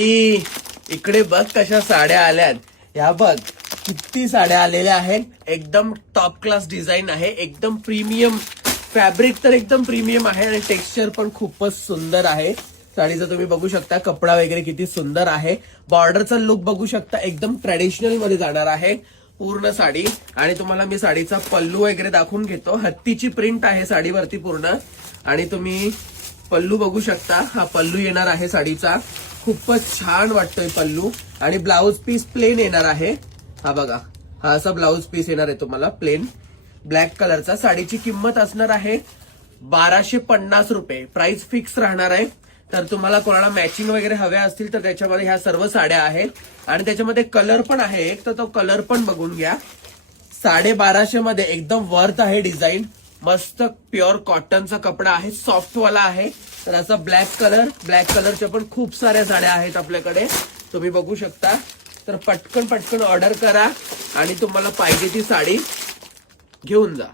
इकडे बघ कशा साड्या आल्यात. ह्या बघ किती साड्या आलेल्या आहेत. एकदम टॉप क्लास डिझाईन आहे. एकदम प्रीमियम फॅब्रिक तर एकदम प्रीमियम आहे आणि टेक्स्चर पण खूपच सुंदर आहे. साडीचा तुम्ही बघू शकता कपडा वगैरे किती सुंदर आहे. बॉर्डरचा लुक बघू शकता. एकदम ट्रेडिशनल मध्ये जाणार आहे पूर्ण साडी. आणि तुम्हाला मी साडीचा पल्लू वगैरे दाखवून घेतो. हत्तीची प्रिंट आहे साडीवरती पूर्ण. आणि तुम्ही पल्लू बघू शकता. हा पल्लू येणार आहे साडीचा. खूपच छान वाटतोय पल्लू. आणि ब्लाउज पीस प्लेन येणार आहे. हा बघा, हा असा ब्लाउज पीस येणार आहे तुम्हाला प्लेन ब्लॅक कलरचा. साडीची किंमत असणार आहे 1250 रुपये. प्राइस फिक्स राहणार आहे. तर तुम्हाला कोणाला मॅचिंग वगैरे हव्या असतील तर त्याच्यामध्ये ह्या सर्व साड्या आहेत. आणि त्याच्यामध्ये कलर पण आहे एक, तर तो कलर पण बघून घ्या. 1250 मध्ये एकदम वर्थ आहे डिझाईन. मस्त प्युअर कॉटनचा कपडा आहे, सॉफ्ट वाला आहे. तर असा ब्लॅक कलरच्या पण खूप साऱ्या साड्या आहेत आपल्याकडे, तुम्ही बघू शकता. तर पटकन ऑर्डर करा आणि तुम्हाला पाहिजे ती साडी घेऊन जा.